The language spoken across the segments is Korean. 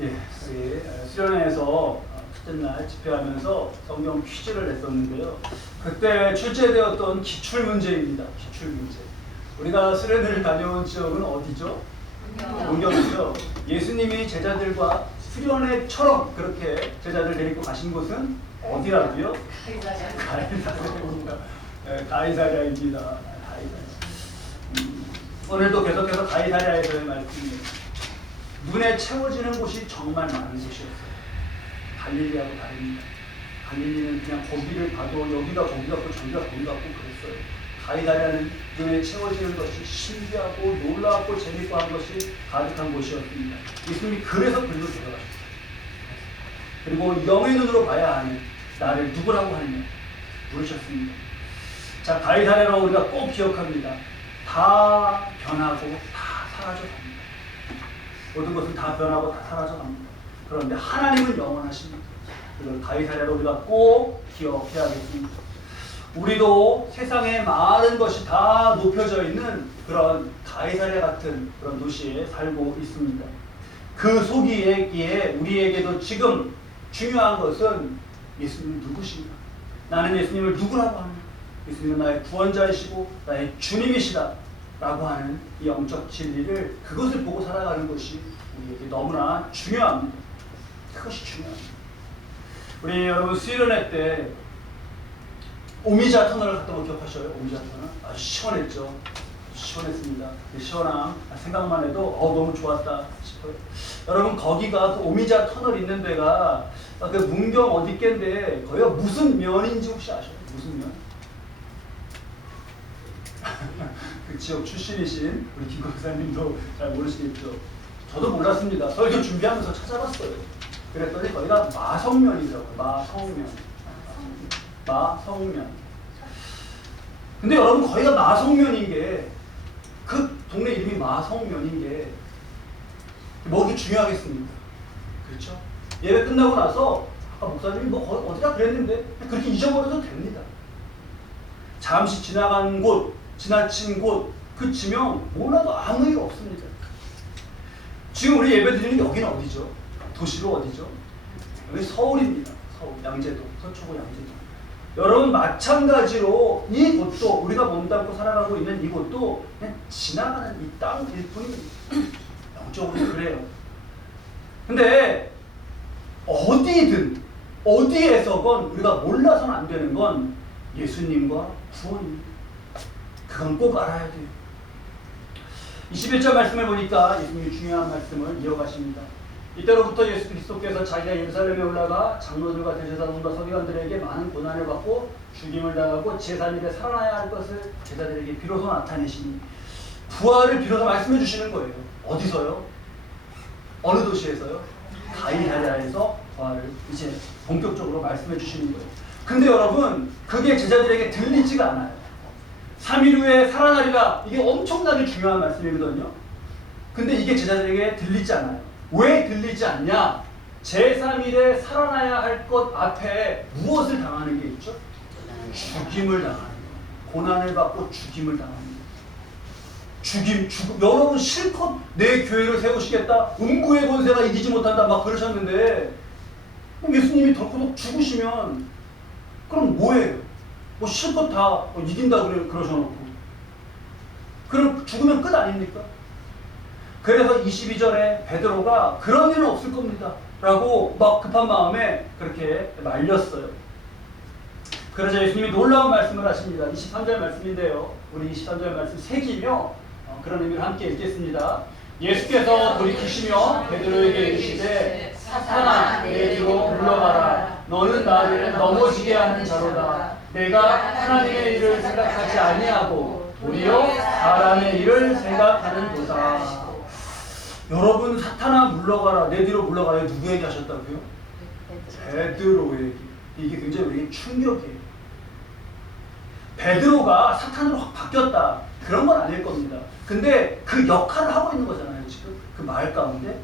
예, 우리 수련회에서 첫째 날 집회하면서 성경 퀴즈를 냈었는데요. 그때 출제되었던 기출문제입니다. 기출문제. 우리가 수련회를 다녀온 지역은 어디죠? 문경이죠. 예수님이 제자들과 수련회처럼 그렇게 제자들 데리고 가신 곳은 어디라고요? 가이사랴입니다. 네, 가이사랴입니다. 가이사랴. 오늘도 계속해서 가이사랴에서의 말씀입니다. 눈에 채워지는 곳이 정말 많은 곳이었어요. 갈릴리하고 다릅니다. 갈릴리는 그냥 거기를 봐도 여기가 거기 같고 저기가 거기 같고 그랬어요. 가이사랴는 눈에 채워지는 것이 신기하고 놀랍고 재밌고 한 것이 가득한 곳이었습니다. 예수님이 그래서 글로 데려가셨어요. 그리고 영의 눈으로 봐야 하는 나를 누구라고 하느냐 물으셨습니다. 자, 가이사랴로 우리가 꼭 기억합니다. 다 변하고 다 사라져갑니다. 모든 것은 다 변하고 다 사라져갑니다. 그런데 하나님은 영원하십니다. 이걸 가이사랴로 우리가 꼭 기억해야겠습니다. 우리도 세상에 많은 것이 다 높여져 있는 그런 가이사랴 같은 그런 도시에 살고 있습니다. 그 속이기에 우리에게도 지금 중요한 것은 예수님이 누구신가? 나는 예수님을 누구라고 하느냐? 예수님은 나의 구원자이시고 나의 주님이시다 라고 하는 이 영적 진리를 그것을 보고 살아가는 것이 우리에게 너무나 중요합니다. 그것이 중요합니다. 우리 여러분 수련회 때 오미자 터널을 갔던 거 기억하셔요? 오미자 터널? 아주 시원했죠. 시원했습니다. 시원함 생각만 해도 너무 좋았다 싶어요. 여러분 거기가 그 오미자 터널 있는 데가 그 문경 어디겠는데 거기가 무슨 면인지 혹시 아셔요? 무슨 면? 그 지역 출신이신 우리 김 박사님도 잘 모르시겠죠. 저도 몰랐습니다. 설교 준비하면서 찾아봤어요. 그랬더니 거기가 마성면이더라고요. 마성면. 근데 여러분 거기가 마성면인 게 그 동네 이름이 마성면인 게 뭐가 중요하겠습니까? 그렇죠? 예배 끝나고 나서 아까 목사님이 뭐 어디다 그랬는데 그렇게 잊어버려도 됩니다. 잠시 지나간 곳, 지나친 곳, 그 지명 몰라도 아무 일 없습니다. 지금 우리 예배 드리는 여기는 어디죠? 도시로 어디죠? 여기 서울입니다. 서울, 양재동, 서초구 양재동. 여러분 마찬가지로 이곳도 우리가 몸담고 살아가고 있는 이곳도 그냥 지나가는 이 땅일 뿐입니다. 영적으로 그래요. 근데 어디든 어디에서건 우리가 몰라서는 안 되는 건 예수님과 구원입니다. 그건 꼭 알아야 돼요. 21절 말씀을 보니까 예수님이 중요한 말씀을 이어가십니다. 이때로부터 예수 그리스도께서 자기가 예루살렘에 올라가 장로들과 대제사장과 서기관들에게 많은 고난을 받고 죽임을 당하고 제3일에 살아나야 할 것을 제자들에게 비로소 나타내시니 부활을 비로소 말씀해 주시는 거예요. 어디서요? 어느 도시에서요? 가이사랴에서 부활을 이제 본격적으로 말씀해 주시는 거예요. 근데 여러분 그게 제자들에게 들리지가 않아요. 3일 후에 살아나리라. 이게 엄청나게 중요한 말씀이거든요. 근데 이게 제자들에게 들리지 않아요. 왜 들리지 않냐? 제3일에 살아나야 할 것 앞에 무엇을 당하는 게 있죠? 죽임을 당하는 거. 고난을 받고 죽임을 당하는 거. 여러분 실컷 내 교회를 세우시겠다. 음부의 권세가 이기지 못한다. 막 그러셨는데 예수님이 덜커덕 죽으시면 그럼 뭐예요? 뭐 실컷 다 이긴다 그러셔놓고 그럼 죽으면 끝 아닙니까? 그래서 22절에 베드로가 그런 일은 없을 겁니다 라고 막 급한 마음에 그렇게 말렸어요. 그러자 예수님이 놀라운 말씀을 하십니다. 23절 말씀인데요. 우리 23절 말씀 새기며 그런 의미를 함께 읽겠습니다. 예수께서 돌이키시며 베드로에게 이르시되 사탄아 내 뒤로 물러가라. 너는 나를 넘어지게 하는 자로다. 내가 하나님의 일을 생각하지 아니하고 도리어 사람의 일을 생각하는도다. 여러분 사탄아 물러가라. 내 뒤로 물러가라. 누구에게 하셨다고요? 베드로에게. 이게 굉장히 우리에게 충격이에요. 베드로가 사탄으로 확 바뀌었다. 그런 건 아닐 겁니다. 근데 그 역할을 하고 있는 거잖아요. 지금 그 마을 가운데.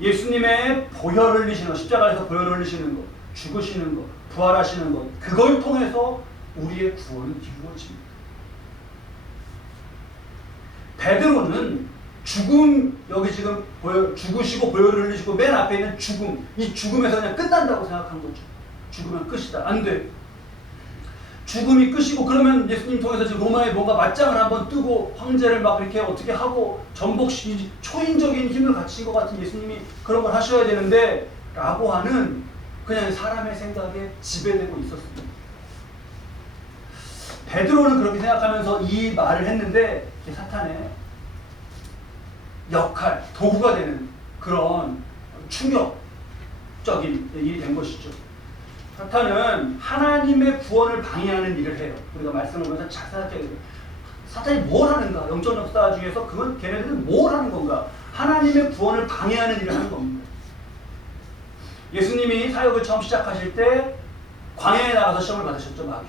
예수님의 보혈 흘리시는 것, 십자가에서 보혈 흘리시는 것, 죽으시는 것, 부활하시는 것, 그걸 통해서 우리의 구원은 이루어집니다. 베드로는 죽음, 여기 지금 죽으시고 보혈을 흘리시고 맨 앞에 있는 죽음, 이 죽음에서 그냥 끝난다고 생각한 거죠. 죽으면 끝이다. 안 돼. 죽음이 끝이고, 그러면 예수님 통해서 지금 로마에 뭔가 맞짱을 한번 뜨고 황제를 막 이렇게 어떻게 하고 전복시키지, 초인적인 힘을 갖춘 것 같은 예수님이 그런 걸 하셔야 되는데 라고 하는 그냥 사람의 생각에 지배되고 있었습니다. 베드로는 그렇게 생각하면서 이 말을 했는데 사탄의 역할, 도구가 되는 그런 충격적인 일이 된 것이죠. 사탄은 하나님의 구원을 방해하는 일을 해요. 우리가 말씀을 보면서 잘 생각해야 돼요. 사탄이 뭘 하는가? 영적 역사 중에서 그건 걔네들은 뭘 하는 건가? 하나님의 구원을 방해하는 일을 하는 겁니다. 예수님이 사역을 처음 시작하실 때 광야에 나가서 시험을 받으셨죠. 마귀.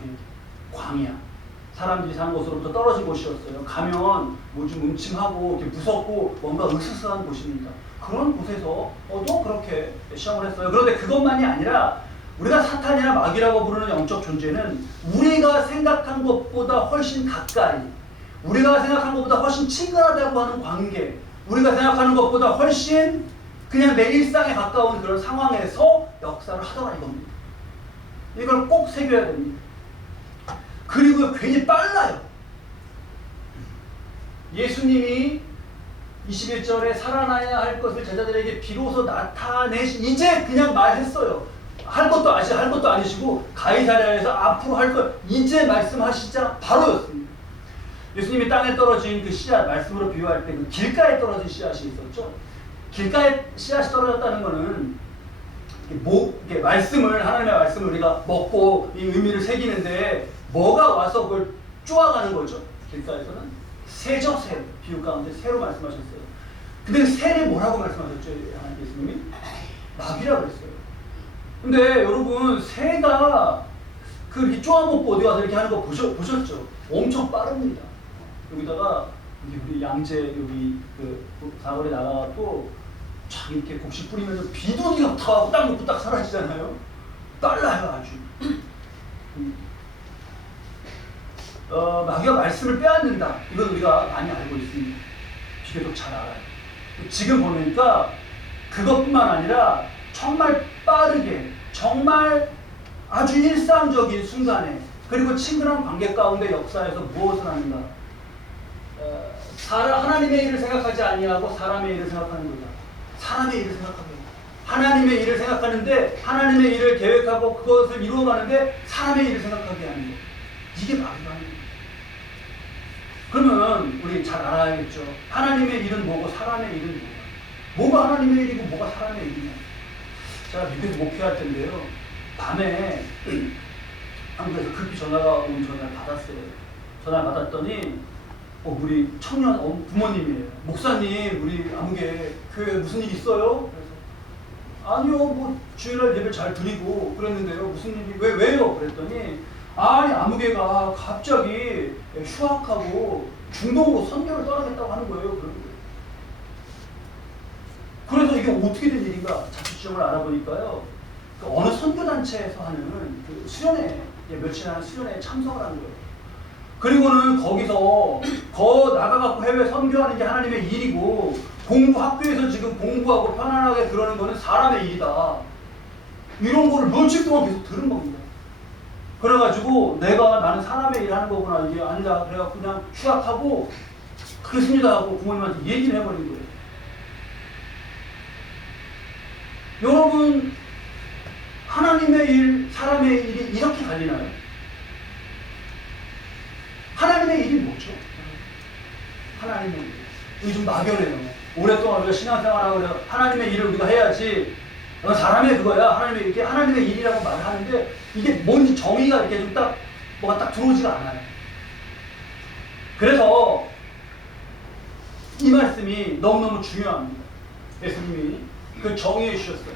광야. 사람들이 사는 곳으로부터 떨어진 곳이었어요. 가면 뭐 좀 음침하고 이렇게 무섭고 뭔가 으스스한 곳입니다. 그런 곳에서도 그렇게 시험을 했어요. 그런데 그것만이 아니라 우리가 사탄이나 마귀라고 부르는 영적 존재는 우리가 생각한 것보다 훨씬 가까이, 우리가 생각한 것보다 훨씬 친근하다고 하는 관계, 우리가 생각하는 것보다 훨씬 그냥 내 일상에 가까운 그런 상황에서 역사를 하더라 이겁니다. 이걸 꼭 새겨야 됩니다. 그리고 괜히 빨라요. 예수님이 21절에 살아나야 할 것을 제자들에게 비로소 나타내신, 이제 그냥 말했어요. 할 것도 아니시고 가이사랴에서 앞으로 할 것 이제 말씀하시자 바로였습니다. 예수님이 땅에 떨어진 그 씨앗, 말씀으로 비유할 때 그 길가에 떨어진 씨앗이 있었죠. 길가에 씨앗이 떨어졌다는 것은 말씀을, 하나님의 말씀을 우리가 먹고 이 의미를 새기는데 뭐가 와서 그걸 쪼아가는 거죠. 길가에서는 새죠, 새. 비유 가운데 새로 말씀하셨어요. 근데 그 새를 뭐라고 말씀하셨죠? 예수님이? 마귀라고 했어요. 근데 여러분, 새가 그렇게 쪼아먹고 어디 가서 이렇게 하는 거 보셨죠? 엄청 빠릅니다. 여기다가 우리 양재 여기 그 사거리 나가갖고 쫙 이렇게 곡식 뿌리면서 비둘기가 다 딱 놓고 딱 사라지잖아요. 빨라요, 아주. 마귀가 말씀을 빼앗는다. 이건 우리가 많이 알고 있습니다. 비교적 잘 알아요. 지금 보니까 그것뿐만 아니라 정말 빠르게, 정말 아주 일상적인 순간에, 그리고 친근한 관계 가운데 역사에서 무엇을 하는가? 하나님의 일을 생각하지 아니하고 사람의 일을 생각하는 거다. 사람의 일을 생각하고 하나님의 일을 생각하는데, 하나님의 일을 계획하고 그것을 이루어가는데 사람의 일을 생각하게 하는 거. 이게 마귀가 하는 거예요. 그러면 우리 잘 알아야겠죠. 하나님의 일은 뭐고 사람의 일은 뭐가? 뭐가 하나님의 일이고 뭐가 사람의 일이냐? 제가 밑에서 목회할 텐데요. 밤에 한국에서 급히 전화가 온 전화를 받았어요. 전화를 받았더니 우리 청년 부모님이에요. 목사님, 우리 아무개 교회에 무슨 일 있어요? 그래서 아니요, 뭐 주일날 예배 잘 드리고 그랬는데요. 무슨 일이 왜요? 그랬더니 아니, 아무개가 갑자기 휴학하고 중동으로 선교를 떠나겠다고 하는 거예요. 그런 거예요. 그래서 이게 어떻게 된 일인가 자초지종을 알아보니까요. 그 어느 선교단체에서 하는 그 수련회, 며칠 하는 수련회에 참석을 한 거예요. 그리고는 거기서 나가갖고 해외 선교하는 게 하나님의 일이고, 학교에서 지금 공부하고 편안하게 그러는 거는 사람의 일이다. 이런 거를 며칠 동안 계속 들은 겁니다. 그래가지고 나는 사람의 일 하는 거구나, 이게 아니다. 그래갖고 그냥 휴학하고 그렇습니다 하고 부모님한테 얘기를 해버린 거예요. 여러분, 하나님의 일, 사람의 일이 이렇게 갈리나요? 하나님의 일이 뭐죠? 하나님의 일. 이게 좀 막연해요. 오랫동안 우리가 신앙생활하고 그래서 하나님의 일을 우리가 해야지, 사람의 그거야, 하나님의 이렇게 하나님의 일이라고 말을 하는데 이게 뭔지 정의가 이렇게 좀 뭐가 딱 들어오지가 않아요. 그래서 이 말씀이 너무너무 중요합니다. 예수님이 그 정의해 주셨어요.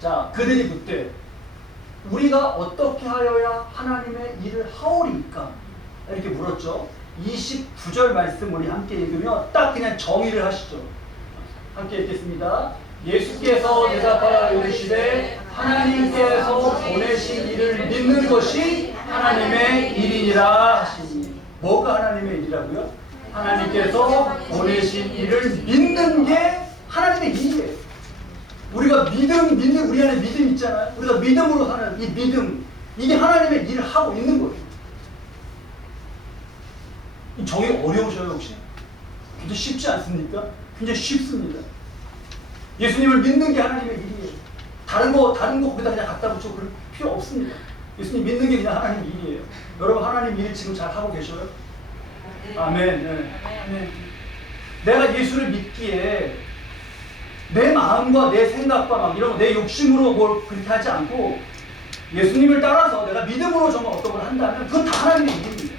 자, 그들이 묻되 우리가 어떻게 하여야 하나님의 일을 하오리까? 이렇게 물었죠. 29절 말씀 우리 함께 읽으면 딱 그냥 정의를 하시죠. 함께 읽겠습니다. 예수께서 대답하여 이르시되 하나님께서 보내신 이를 믿는 것이 하나님의 일이니라 하시니. 뭐가 하나님의 일이라고요? 하나님께서 보내신 일을 믿는 게 하나님의 일이에요. 우리가 믿음, 우리 안에 믿음 있잖아요. 우리가 믿음으로 사는 이 믿음, 이게 하나님의 일을 하고 있는 거예요. 저게 어려우셔요, 혹시? 굉장히 쉽지 않습니까? 굉장히 쉽습니다. 예수님을 믿는 게 하나님의 일이에요. 다른 거 거기다 그냥 갖다 붙이고 그럴 필요 없습니다. 예수님 믿는 게 그냥 하나님의 일이에요. 여러분, 하나님 일 지금 잘 하고 계셔요? 아멘. 네. 아멘. 내가 예수를 믿기에 내 마음과 내 생각과 막 이런 내 욕심으로 뭘 그렇게 하지 않고 예수님을 따라서 내가 믿음으로 정말 어떤 걸 한다면 그건 다 하나님의 일입니다.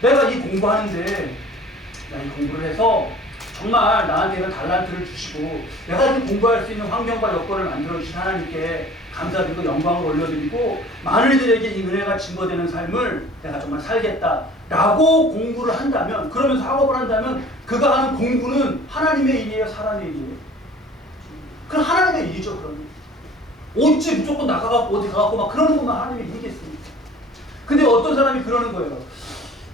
내가 이 공부하는데 이 공부를 해서 정말 나한테 이런 달란트를 주시고 내가 이렇게 공부할 수 있는 환경과 여건을 만들어주신 하나님께 감사드리고 영광을 올려드리고 많은 이들에게 이 은혜가 증거되는 삶을 내가 정말 살겠다라고 공부를 한다면, 그러면서 학업을 한다면 그가 하는 공부는 하나님의 일이에요, 사람의 일이에요? 그럼 하나님의 일이죠. 그러면 어찌 무조건 나가갖고 어디 가갖고 막 그러는 것만 하나님의 일이겠습니까? 근데 어떤 사람이 그러는 거예요.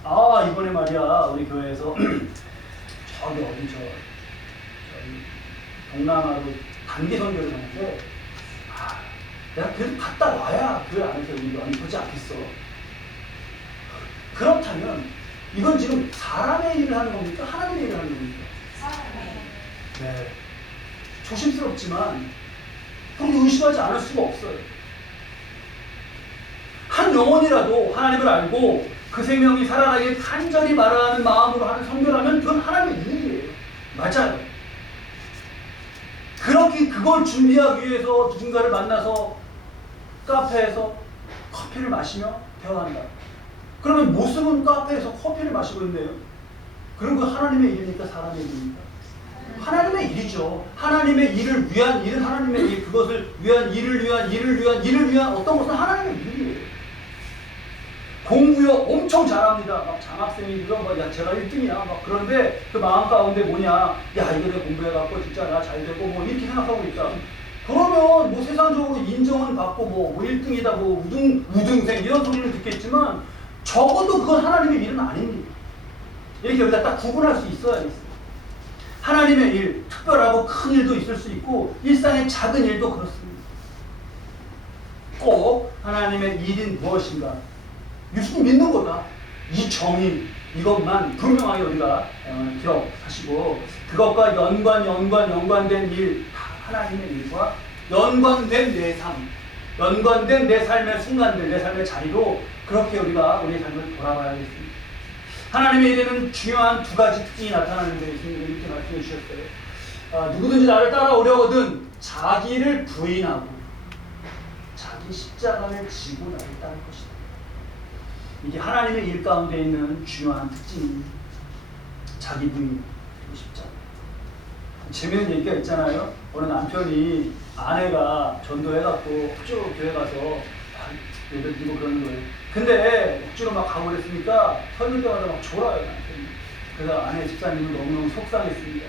아, 이번에 말이야 우리 교회에서 저기 어디 저기 동남아로 단기 선교를 하는데 내가 그래도 갔다 와야 그 안에서 우리가 보지 않겠어. 그렇다면 이건 지금 사람의 일을 하는 겁니까? 하나님의 일을 하는 겁니까? 네. 조심스럽지만 그렇게 의심하지 않을 수가 없어요. 한 영혼이라도 하나님을 알고 그 생명이 살아나길 간절히 바라는 마음으로 하는 선교라면 그건 하나님의 일이에요. 맞아요. 그렇게 그걸 준비하기 위해서 누군가를 만나서 카페에서 커피를 마시며 대화한다. 그러면 모습은 카페에서 커피를 마시고 있네요. 그런 거 하나님의 일입니까? 사람의 일입니까? 하나님의 일이죠. 하나님의 일을 위한 일은 하나님의 일, 그것을 위한 일을 위한 어떤 것은 하나님의 일이에요. 공부요 엄청 잘합니다. 막 장학생이고요, 막 야 제가 1등이야. 막 그런데 그 마음 가운데 뭐냐? 야 이거 내가 공부해갖고 진짜 나 잘 되고 뭐 이렇게 생각하고 있다. 그러면 뭐 세상적으로 인정은 받고 뭐 1등이다, 뭐 우등생 이런 소리는 듣겠지만 적어도 그건 하나님의 일은 아닙니다. 이렇게 여기다 딱 구분할 수 있어야겠어요. 하나님의 일, 특별하고 큰 일도 있을 수 있고 일상의 작은 일도 그렇습니다. 꼭 하나님의 일인 무엇인가? 예수님 믿는 거다. 이 정의, 이것만 분명하게 우리가 기억하시고 그것과 연관된 일, 하나님의 일과 연관된 내 삶, 연관된 내 삶의 순간들, 내 삶의 자리로 그렇게 우리가 우리의 삶을 돌아봐야겠습니다. 하나님의 일에는 중요한 두 가지 특징이 나타나는데 예수님이 이렇게 말씀해 주셨어요. 누구든지 나를 따라오려거든 자기를 부인하고 자기 십자가를 지고 나를 따를 것이다. 이게 하나님의 일 가운데 있는 중요한 특징입니다. 자기 부인 그리고 십자가. 재미있는 얘기가 있잖아요. 어느 남편이 아내가 전도해갖고 쭉 교회 가서 예배 드리고 그러는 거예요. 근데 억지로 막 가고 그랬으니까 설교 때마다 막 졸아요, 남편이. 그래서 아내 집사님은 너무너무 속상했습니다.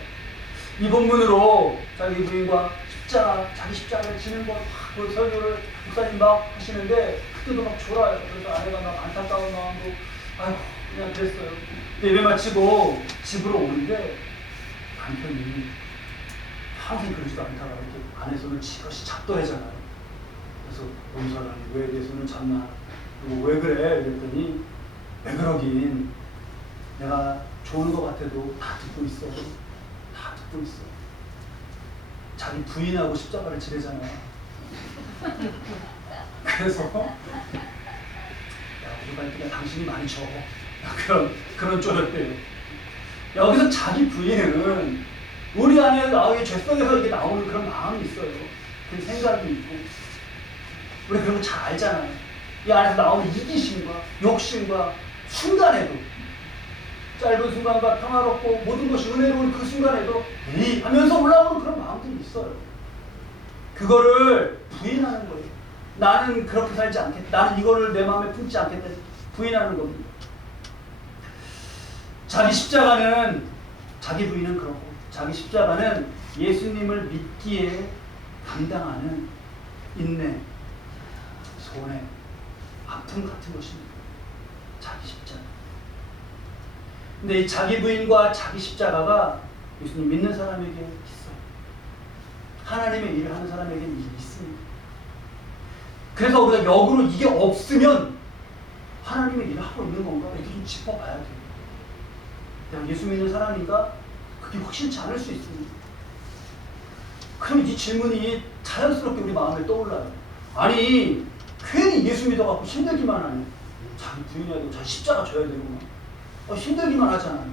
이 본문으로 자기 부인과 자기 십자가를 지는 거 그 설교를 목사님 막 하시는데 그때도 막 졸아요. 그래서 아내가 막 안타까운 마음으로 아휴 그냥 그랬어요. 예배 마치고 집으로 오는데 남편이 평생 그러지도 않다가 이렇게 아내 손을 지그시 잡더래잖아요. 그래서 본 사람이 왜 내 손을 잡나? 그리고 왜 그래? 이랬더니 왜 그러긴 내가 좋은 것 같아도 다 듣고 있어. 다 듣고 있어. 자기 부인하고 십자가를 지르잖아요. 그래서 야 우리가 그냥 당신이 많이 줘. 그런 쪼렸대요. 여기서 자기 부인은 우리 안에 나오게 죄성에서 이렇게 나오는 그런 마음이 있어요. 그 생각이 있고 우리 그런 거 잘 알잖아요. 이 안에서 나오는 이기심과 욕심과 순간에도 짧은 순간과 평화롭고 모든 것이 은혜로운 그 순간에도 에이 하면서 올라오는 그런 마음들이 있어요. 그거를 부인하는 거예요. 나는 그렇게 살지 않겠다. 나는 이거를 내 마음에 품지 않겠다. 부인하는 겁니다. 자기 십자가는 자기 부인은 그렇고 자기 십자가는 예수님을 믿기에 감당하는 인내, 손해, 아픔 같은 것입니다. 자기 십자가. 근데 이 자기 부인과 자기 십자가가 예수님 믿는 사람에게 있어요. 하나님의 일을 하는 사람에게 일이 있습니다. 그래서 우리가 역으로 이게 없으면 하나님의 일을 하고 있는 건가? 이렇게 좀 짚어봐야 돼요. 내가 예수 믿는 사람인가? 그게 확실치 않을 수 있습니다. 그럼 이 질문이 자연스럽게 우리 마음에 떠올라요. 아니, 괜히 예수 믿어갖고 힘들기만 하네. 자기 부인해야 되고, 자기 십자가 져야 되고, 힘들기만 하잖아요.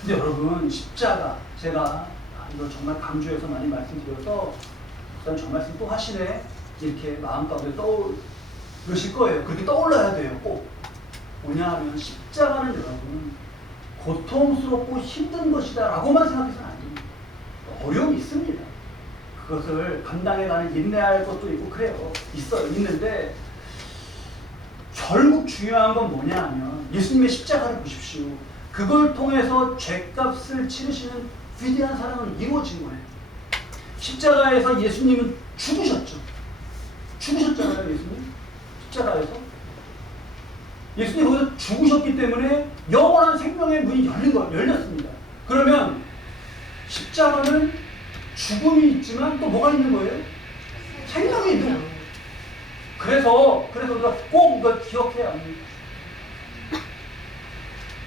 근데 여러분, 십자가, 제가 이걸 정말 강조해서 많이 말씀드려서, 일단 저 말씀 또 하시네. 이렇게 마음 가운데 떠오르실 거예요. 그렇게 떠올라야 돼요, 꼭. 뭐냐 하면, 십자가는 여러분, 고통스럽고 힘든 것이다 라고만 생각해서는 안 됩니다. 어려움이 있습니다. 그것을 감당해가는 인내할 것도 있고 그래요. 있어요. 있는데 결국 중요한 건 뭐냐 하면 예수님의 십자가를 보십시오. 그걸 통해서 죄값을 치르시는 위대한 사랑은 이루어진 거예요. 십자가에서 예수님은 죽으셨죠. 죽으셨잖아요. 예수님. 십자가에서. 예수님 거기서 죽으셨기 때문에 영원한 생명의 문이 열렸습니다. 그러면 십자가는 죽음이 있지만 또 뭐가 있는 거예요? 생명이 있는 거예요. 그래서 우리가 꼭 이걸 기억해야 합니다.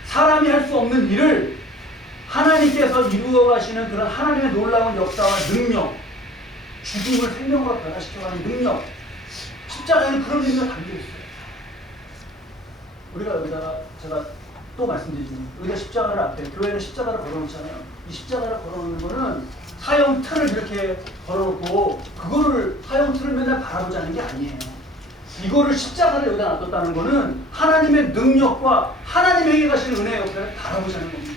사람이 할 수 없는 일을 하나님께서 이루어 가시는 그런 하나님의 놀라운 역사와 능력, 죽음을 생명으로 변화시켜가는 능력, 십자가에는 그런 의미가 담겨 있어요. 우리가 여기다가 제가 또 말씀드리지만 우리가 십자가를 앞에 교회는 십자가를 걸어놓잖아요. 이 십자가를 걸어놓는 거는 사형 틀을 이렇게 걸어놓고 그거를 사형 틀을 맨날 바라보자는 게 아니에요. 이거를 십자가를 여기다 놔뒀다는 거는 하나님의 능력과 하나님의 행해 가시는 은혜의 역사를 바라보자는 겁니다.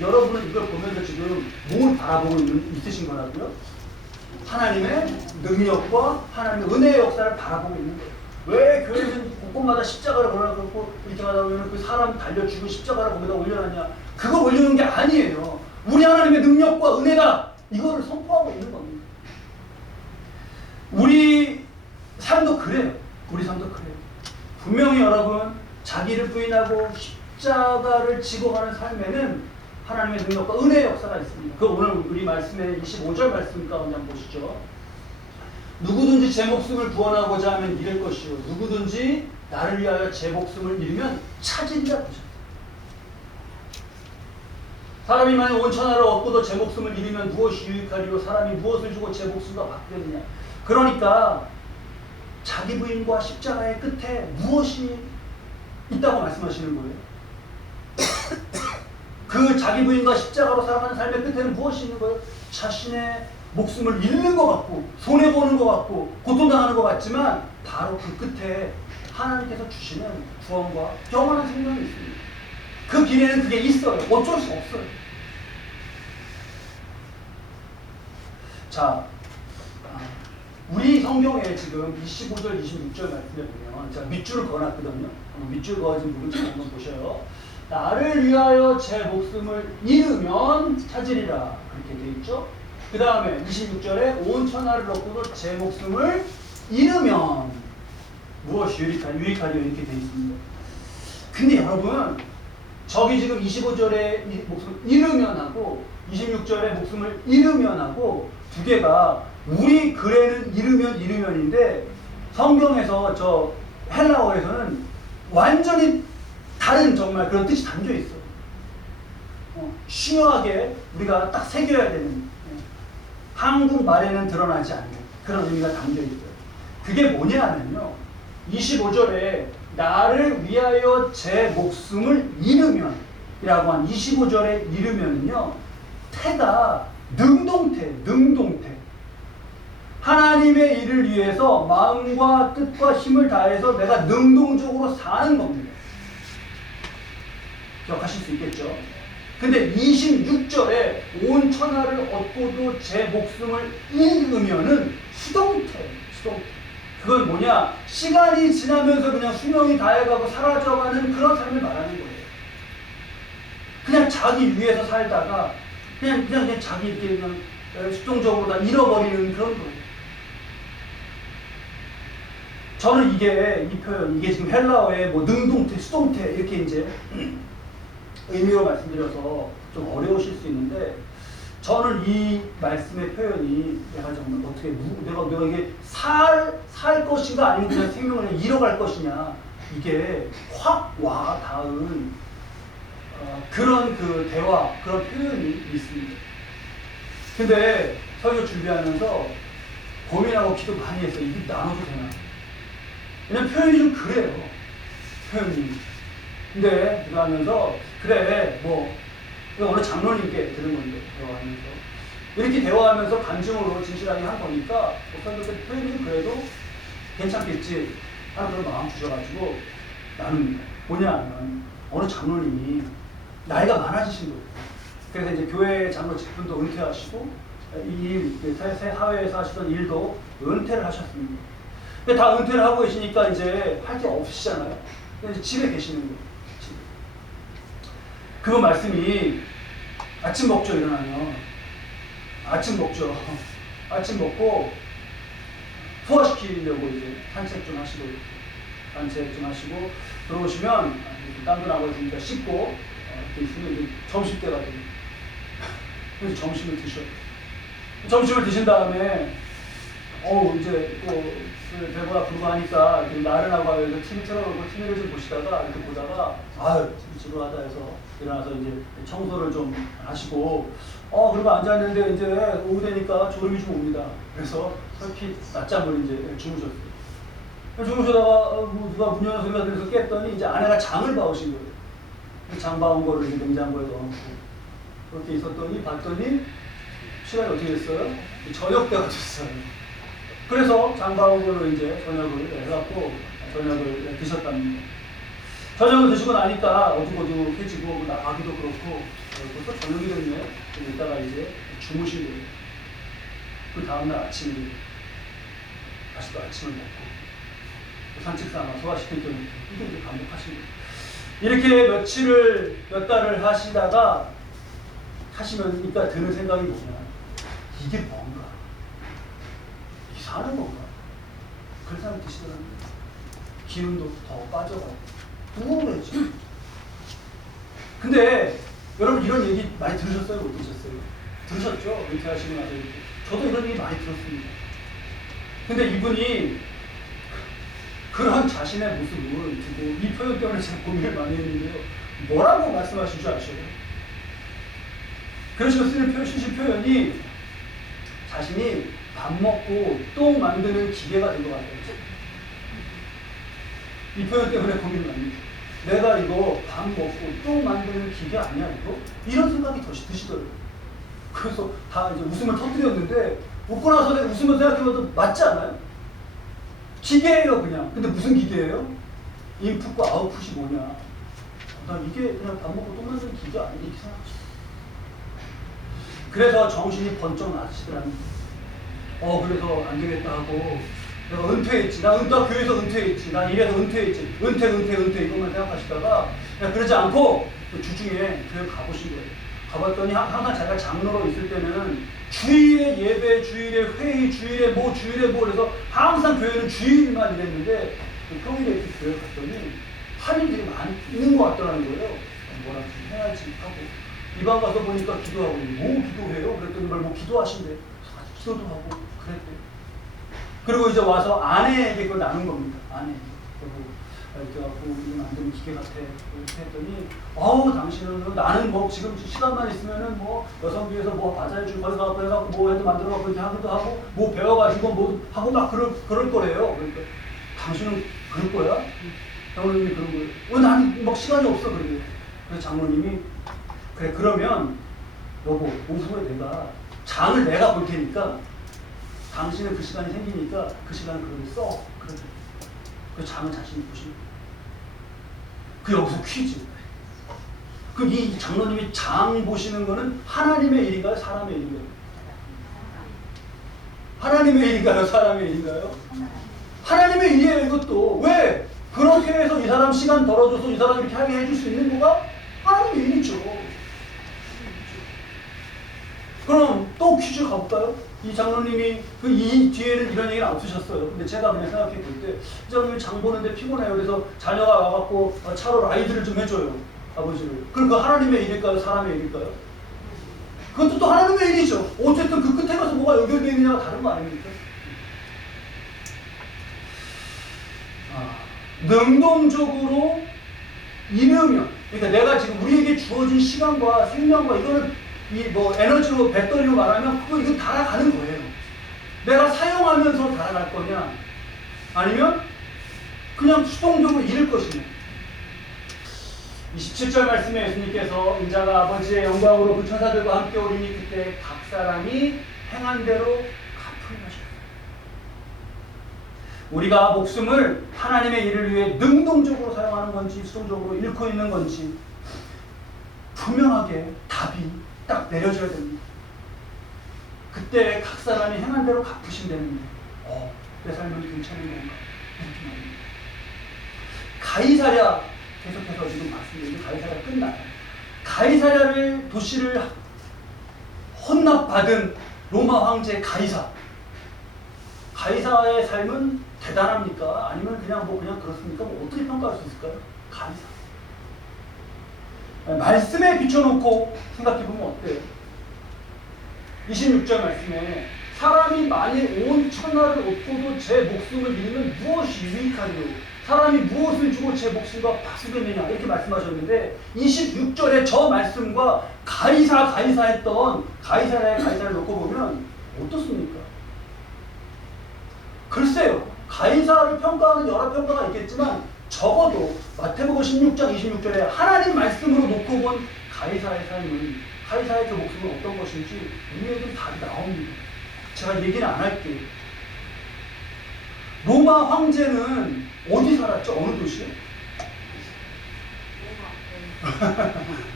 여러분은 이걸 보면서 지금 뭘 바라보고 있으신 거라고요? 하나님의 능력과 하나님의 은혜의 역사를 바라보고 있는 거예요. 왜 교회에서는 곳곳마다 십자가를 걸어놓고 이렇게 하다 보면 그 사람 달려 죽은 십자가를 거기다 올려놨냐? 그거 올려놓은 게 아니에요. 우리 하나님의 능력과 은혜가 이거를 선포하고 있는 겁니다. 우리 삶도 그래요. 우리 삶도 그래요. 분명히 여러분 자기를 부인하고 십자가를 지고 가는 삶에는 하나님의 능력과 은혜의 역사가 있습니다. 그 오늘 우리 말씀의 25절 말씀 가운데 한번 보시죠. 누구든지 제 목숨을 구원하고자 하면 잃을 것이요 누구든지 나를 위하여 제 목숨을 잃으면 찾으리라 보셨어요. 사람이 만약 온 천하를 얻고도 제 목숨을 잃으면 무엇이 유익하리요 사람이 무엇을 주고 제 목숨과 받겠느냐. 그러니까 자기 부인과 십자가의 끝에 무엇이 있다고 말씀하시는 거예요. 그 자기 부인과 십자가로 살아가는 삶의 끝에는 무엇이 있는 거예요? 자신의 목숨을 잃는 것 같고 손해보는 것 같고 고통당하는 것 같지만 바로 그 끝에 하나님께서 주시는 구원과 영원한 생명이 있습니다. 그 길에는 그게 있어요. 어쩔 수 없어요. 자, 우리 성경에 지금 25절, 26절 말씀에 보면 제가 밑줄을 그어놨거든요. 밑줄 그어진 부분 좀 한번 보셔요. 나를 위하여 제 목숨을 잃으면 찾으리라 그렇게 되어 있죠. 그 다음에 26절에 온 천하를 얻고도 제 목숨을 잃으면 무엇이 유익하리요 이렇게 되어 있습니다. 근데 여러분 저기 지금 25절에 목숨을 잃으면 하고 26절에 목숨을 잃으면 하고 두 개가 우리 글에는 잃으면인데 성경에서 저 헬라어에서는 완전히 다른 정말 그런 뜻이 담겨 있어요. 심오하게 우리가 딱 새겨야 되는 한국말에는 드러나지 않는 그런 의미가 담겨 있어요. 그게 뭐냐면요. 25절에 나를 위하여 제 목숨을 잃으면 이라고 한 25절에 잃으면은요. 태가 능동태. 하나님의 일을 위해서 마음과 뜻과 힘을 다해서 내가 능동적으로 사는 겁니다. 기억하실 수 있겠죠? 근데 26절에 온 천하를 얻고도 제 목숨을 잃으면은 수동태. 그건 뭐냐? 시간이 지나면서 그냥 수명이 다해가고 사라져가는 그런 삶을 말하는 거예요. 그냥 자기 위해서 살다가 그냥 자기 이렇게 그냥 수동적으로 다 잃어버리는 그런 거예요. 저는 이 표현, 이게 지금 헬라어의 뭐 능동태, 수동태 이렇게 이제 의미로 말씀드려서 좀 어려우실 수 있는데, 저는 이 말씀의 표현이 내가 정말 어떻게 내가 이게 살 것인가 아니면 그냥 생명을 그냥 잃어갈 것이냐, 이게 확 와 닿은 그런 그 대화, 그런 표현이 있습니다. 근데 설교 준비하면서 고민하고 기도 많이 했어요. 이게 나눠도 되나? 왜냐면 표현이 좀 그래요. 표현이. 근데 기도하면서 그래 뭐 어느 장로님께 들은 건데, 대화하면서 이렇게 대화하면서 간증으로 진실하게 한 거니까 목사님들 표현이 그래도 괜찮겠지 하는 그런 마음 주셔가지고 나는 뭐냐면 어느 장로님이 나이가 많아지신 거예요. 그래서 이제 교회 장로 직분도 은퇴하시고 이 사회에서 하시던 일도 은퇴를 하셨습니다. 근데 다 은퇴를 하고 계시니까 이제 할 게 없으시잖아요. 근데 이제 집에 계시는 거예요. 집에. 그분 말씀이 아침 먹죠, 일어나면. 아침 먹죠. 아침 먹고 소화시키려고 이제 산책 좀 하시고, 들어오시면 땀도 나고 있으니까 씻고 이렇게 있으면 이제 점심때가 돼요. 그래서 점심을 드셔요. 점심을 드신 다음에 이제 또 배가 불고하니까 나른하고 하면서 TV 틀어놓고 TV를 좀 보시다가 이렇게 보다가 지루하다 해서 일어나서 이제 청소를 좀 하시고 그리고 앉았는데 이제 오후 되니까 졸음이 좀 옵니다. 그래서 솔깃 낮잠을 이제 주무셨어요. 주무시다가 누가 문 여는 소리가 들려서 깼더니 이제 아내가 장을 봐오신 거예요. 장 봐온 거를 이제 냉장고에 넣어놓고 그렇게 있었더니 봤더니 시간이 어떻게 됐어요? 저녁 때가 됐어요. 그래서 장 봐온 걸로 이제 저녁을 해갖고 저녁을 드셨답니다. 저녁을 드시고 나니까 어둑어둑해지고 나가기도 그렇고 벌써 저녁이 됐네. 이따가 이제 주무신 거예요. 그 다음날 아침에 다시 또 아침을 먹고 산책삼아 소화시켰더니 이게 이제 반복하신 거예요. 이렇게 몇 달을 하시다가 하시면 이따 드는 생각이 뭐냐, 이게 뭔가 이상한 건가? 그런 생각이 드시더라고요. 기운도 더 빠져가고 우울해지고. 근데 여러분 이런 얘기 많이 들으셨어요? 못 들으셨어요? 들으셨죠? 은퇴하시고 나서 이렇게. 저도 이런 얘기 많이 들었습니다. 근데 이분이 그런 자신의 모습을 두고 이 표현 때문에 제가 고민을 많이 했는데요. 뭐라고 말씀하신 줄 아셔요? 그러시고 쓰신 표현이 자신이 밥 먹고 똥 만드는 기계가 된 것 같아요. 이 표현 때문에 고민을 많이 했어요. 내가 이거 밥 먹고 똥 만드는 기계 아니야 이거? 이런 생각이 더 드시더라고요. 그래서 다 이제 웃음을 터뜨렸는데 웃고 나서 웃으면서 생각해봐도 맞지 않아요? 기계예요 그냥. 근데 무슨 기계예요? 인풋과 아웃풋이 뭐냐. 난 이게 그냥 밥 먹고 똥 만드는 기계 아니야 이렇게 생각하죠. 그래서 정신이 번쩍 나시더라고요. 그래서 안 되겠다 하고 내가 은퇴했지. 나 교회에서 은퇴했지. 나 이래서 은퇴했지. 은퇴 이것만 생각하시다가 그냥 그러지 않고 주중에 교회 가보신 거예요. 가봤더니 항상 자기가 장로로 있을 때는 주일에 예배, 주일에 회의, 주일에 뭐 그래서 항상 교회는 주일만 이랬는데 평일에 이렇게 교회 갔더니 할 일들이 많이 있는 것 같더라는 거예요. 뭐라 좀 해야지 하고 이방 가서 보니까 기도하고 뭐 기도해요? 그랬더니 뭐 기도하신대. 기도도 하고 그랬대. 그리고 이제 와서 아내에게 그걸 나눈 겁니다. 아내에게. 이렇게 갖고 이거 만드는 기계 같아. 이렇게 했더니 당신은 나는 뭐 지금 시간만 있으면은 뭐 여성비에서 뭐 바자회 줄 거기 가고 해갖고 뭐 해도 만들어갖고 이렇게 하기도 하고 뭐 배워가지고 뭐 하고 막 그럴 거래요. 그러니까 당신은 그럴 거야? 장로님이 그런 거예요. 나는 막 시간이 없어 그러게. 그래서 장로님이 그래 그러면 여보 오후에 내가 장을 내가 볼 테니까 당신은 그 시간이 생기니까 그 시간을 그렇게 써. 그래. 그 장은 자신이 보시는 거예요. 그 여기서 퀴즈. 이 장로님이 장 보시는 거는 하나님의 일인가요? 사람의 일인가요? 하나님의 일인가요? 사람의 일인가요? 하나님의 일이에요 이것도. 왜? 그렇게 해서 이 사람 시간 덜어줘서 이 사람 이렇게 하게 해줄 수 있는 거가 하나님의 일이죠. 그럼 또 퀴즈 가볼까요? 이 장로님이 이 뒤에는 이런 얘기는 없으셨어요. 근데 제가 그냥 생각해 볼 때, 장로님 장 보는데 피곤해요. 그래서 자녀가 와갖고 차로 라이드를 좀 해줘요. 아버지를. 그럼 그 하나님의 일일까요? 사람의 일일까요? 그것도 또 하나님의 일이죠. 어쨌든 그 끝에 가서 뭐가 연결되어 있느냐가 다른 거 아닙니까? 능동적으로 임으면, 그러니까 내가 지금 우리에게 주어진 시간과 생명과 이거는 이 뭐 에너지로 배터리로 말하면 이거 달아가는 거예요. 내가 사용하면서 달아갈 거냐, 아니면 그냥 수동적으로 잃을 것이냐. 27절 말씀에 예수님께서 인자가 아버지의 영광으로 그 천사들과 함께 오리니 그때 각 사람이 행한 대로 갚으리라 하셨어요. 우리가 목숨을 하나님의 일을 위해 능동적으로 사용하는 건지 수동적으로 잃고 있는 건지 분명하게 답이 딱 내려져야 됩니다. 그때 각 사람이 행한 대로 갚으신다는데 내 삶은 괜찮은 건가? 이렇게 말입니다. 가이사랴 계속해서 지금 말씀드리는 가이사랴 끝나요. 가이사랴를 도시를 헌납받은 로마 황제 가이사. 가이사의 삶은 대단합니까? 아니면 그냥 그냥 그렇습니까? 어떻게 평가할 수 있을까요? 가이사. 말씀에 비춰놓고 생각해보면 어때요? 26절 말씀에 사람이 만일 온 천하를 얻고도 제 목숨을 잃으면 무엇이 유익하리요? 사람이 무엇을 주고 제 목숨과 바꾸겠느냐 이렇게 말씀하셨는데 26절에 저 말씀과 했던 가이사를 놓고 보면 어떻습니까? 글쎄요. 가이사를 평가하는 여러 평가가 있겠지만 적어도 마태복음 16장 26절에 하나님 말씀으로 놓고 본 가이사의 삶은 가이사의 그 목숨은 어떤 것인지 우리에게 답이 나옵니다. 제가 얘기는 안 할게요. 로마 황제는 어디 살았죠? 어느 도시요?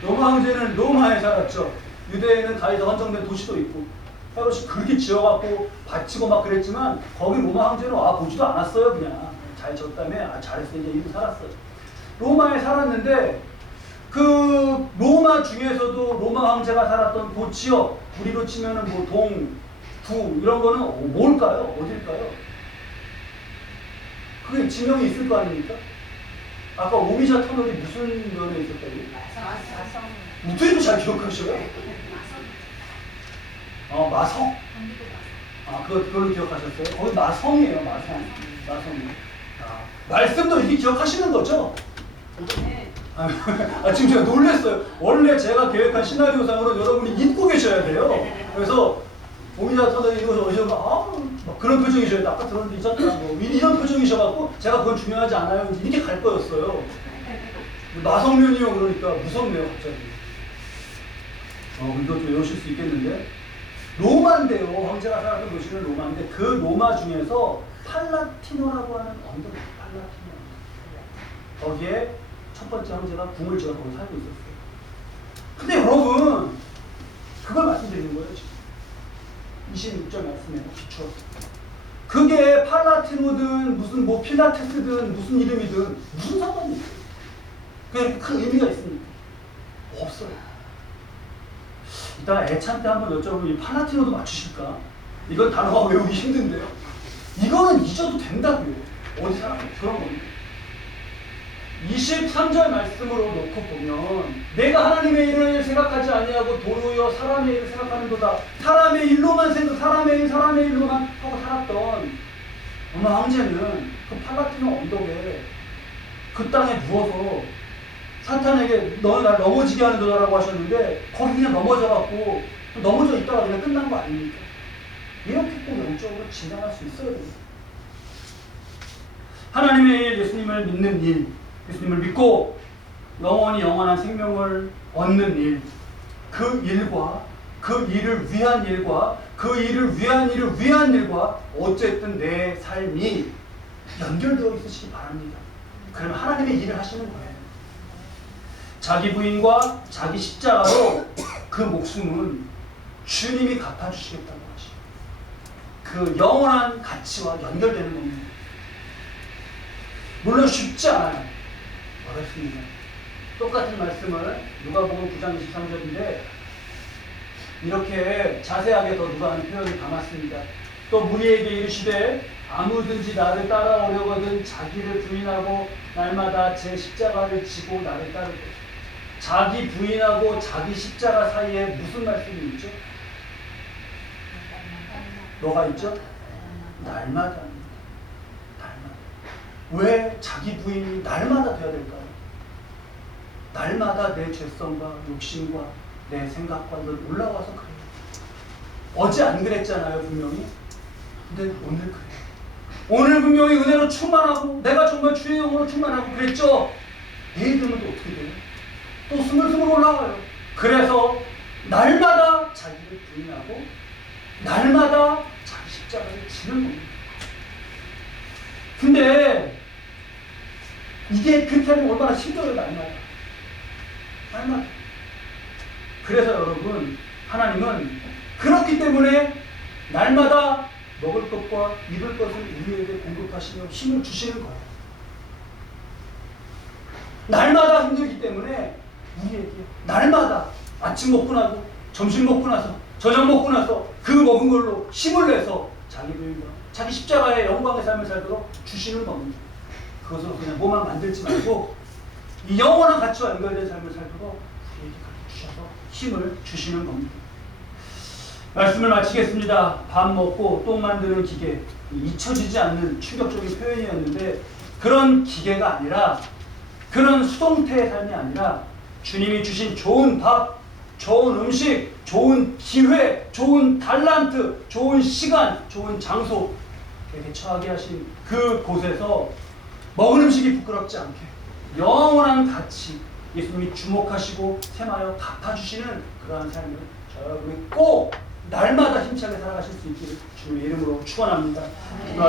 로마 황제는 로마에 살았죠. 유대에는 가이사 헌정된 도시도 있고 헤롯이 그렇게 지어갖고 바치고 막 그랬지만 거기 로마 황제는 와 보지도 않았어요. 그냥 잘 졌다며 잘했어 이제 이렇게 살았어요. 로마에 살았는데 그 로마 중에서도 로마 황제가 살았던 그 지역 우리로 치면은 뭐 동, 부 이런 거는 뭘까요? 어딜까요? 그게 지명이 있을 거 아닙니까? 아까 오미자 터널이 무슨 면에 있었다고요? 마성. 어떻게 잘 기억하셔요? 마성. 그걸로 기억하셨어요? 거기 마성이에요, 마성이에요. 말씀도 이렇게 기억하시는 거죠? 네. 지금 제가 놀랐어요. 원래 제가 계획한 시나리오상으로 여러분이 잊고 계셔야 돼요. 그래서 오미자 터널이 이곳에 오셔서 그런 표정이셔야 아까 들었는데 있었더라 이런 표정이셔갖고 제가 그건 중요하지 않아요. 이렇게 갈 거였어요. 마성면이요 그러니까 무섭네요 갑자기. 이것도 외우실 수 있겠는데 로마인데요. 황제가 살았던 도시는 로마인데 그 로마 중에서 팔라티노라고 하는 언덕이 팔라티노. 거기에 첫 번째 황제가 궁을 지어 거기 살고 있었어요. 근데 여러분 그걸 말씀드리는 거예요 지금. 26절 말씀에 비추어. 그게 팔라티노든 무슨 뭐 필라테스든 무슨 이름이든 무슨 상관이 있어요? 그게 큰 의미가 있습니까? 없어요. 이따가 애찬 때 한번 여쭤보면 이 팔라티노도 맞추실까? 이건 단어가 외우기 힘든데요. 이거는 잊어도 된다고요. 어디 사람 그런 겁니다. 23절 말씀으로 놓고 보면 내가 하나님의 일을 생각하지 아니하고 도리어 사람의 일을 생각하는도다. 사람의 일로만 사람의 일로만 하고 살았던 어느 황제는 그 팔라티노 언덕에 그 땅에 누워서 사탄에게 너는 날 넘어지게 하는 도다라고 하셨는데 거기 그냥 넘어져갖고 넘어져 있다가 그냥 끝난 거 아닙니까? 이렇게 꼭 영적으로 진단할 수 있어야 됩니다. 하나님의 일, 예수님을 믿는 일, 예수님을 믿고 영원히 영원한 생명을 얻는 일, 그 일과 그 일을 위한 일과 그 일을 위한 일을 위한 일과 어쨌든 내 삶이 연결되어 있으시기 바랍니다. 그러면 하나님의 일을 하시는 거예요. 자기 부인과 자기 십자가로 그 목숨은 주님이 갚아주시겠다는 것이 그 영원한 가치와 연결되는 겁니다. 물론 쉽지 않아요. 어렵습니다. 똑같은 말씀을 누가복음 9장 23절인데 이렇게 자세하게 더 누가 하는 표현을 담았습니다. 또 무리에게 이르시되 아무든지 나를 따라오려거든 자기를 부인하고 날마다 제 십자가를 지고 나를 따르고. 자기 부인하고 자기 십자가 사이에 무슨 말씀이 있죠? 뭐가 있죠? 날마다. 날마다. 왜 자기 부인이 날마다 돼야 될까요? 날마다 내 죄성과 욕심과 내 생각과 늘 올라와서 그래요. 어제 안 그랬잖아요, 분명히. 근데 오늘 그래요. 오늘 분명히 은혜로 충만하고 내가 정말 주의 영으로 충만하고 그랬죠. 내일 되면 또 어떻게 돼요? 또 스물스물 올라와요. 그래서 날마다 자기를 부인하고 날마다 자기 십자가를 지는 겁니다. 근데 이게 그렇게 하면 얼마나 힘들어요, 날마다. 날마다. 그래서 여러분, 하나님은 그렇기 때문에 날마다 먹을 것과 입을 것을 우리에게 공급하시며 힘을 주시는 거예요. 날마다 힘들기 때문에 우리에게 날마다 아침 먹고 나서, 점심 먹고 나서, 저녁 먹고 나서 그 먹은 걸로 힘을 내서 자기 부인과 자기 십자가의 영광의 삶을 살도록 주시는 겁니다. 그것으로 그냥 뭐만 만들지 말고 이 영원한 가치와 연결된 삶을 살도록 우리에게 그렇게 주셔서 힘을 주시는 겁니다. 말씀을 마치겠습니다. 밥 먹고 똥 만드는 기계, 잊혀지지 않는 충격적인 표현이었는데 그런 기계가 아니라 그런 수동태의 삶이 아니라 주님이 주신 좋은 밥, 좋은 음식, 좋은 기회, 좋은 달란트, 좋은 시간, 좋은 장소 이렇게 처하게 하신 그 곳에서 먹은 음식이 부끄럽지 않게 영원한 가치 예수님이 주목하시고 셈하여 갚아주시는 그러한 삶을 여러분이 꼭 날마다 힘차게 살아가실 수 있기를 주님의 이름으로 축원합니다.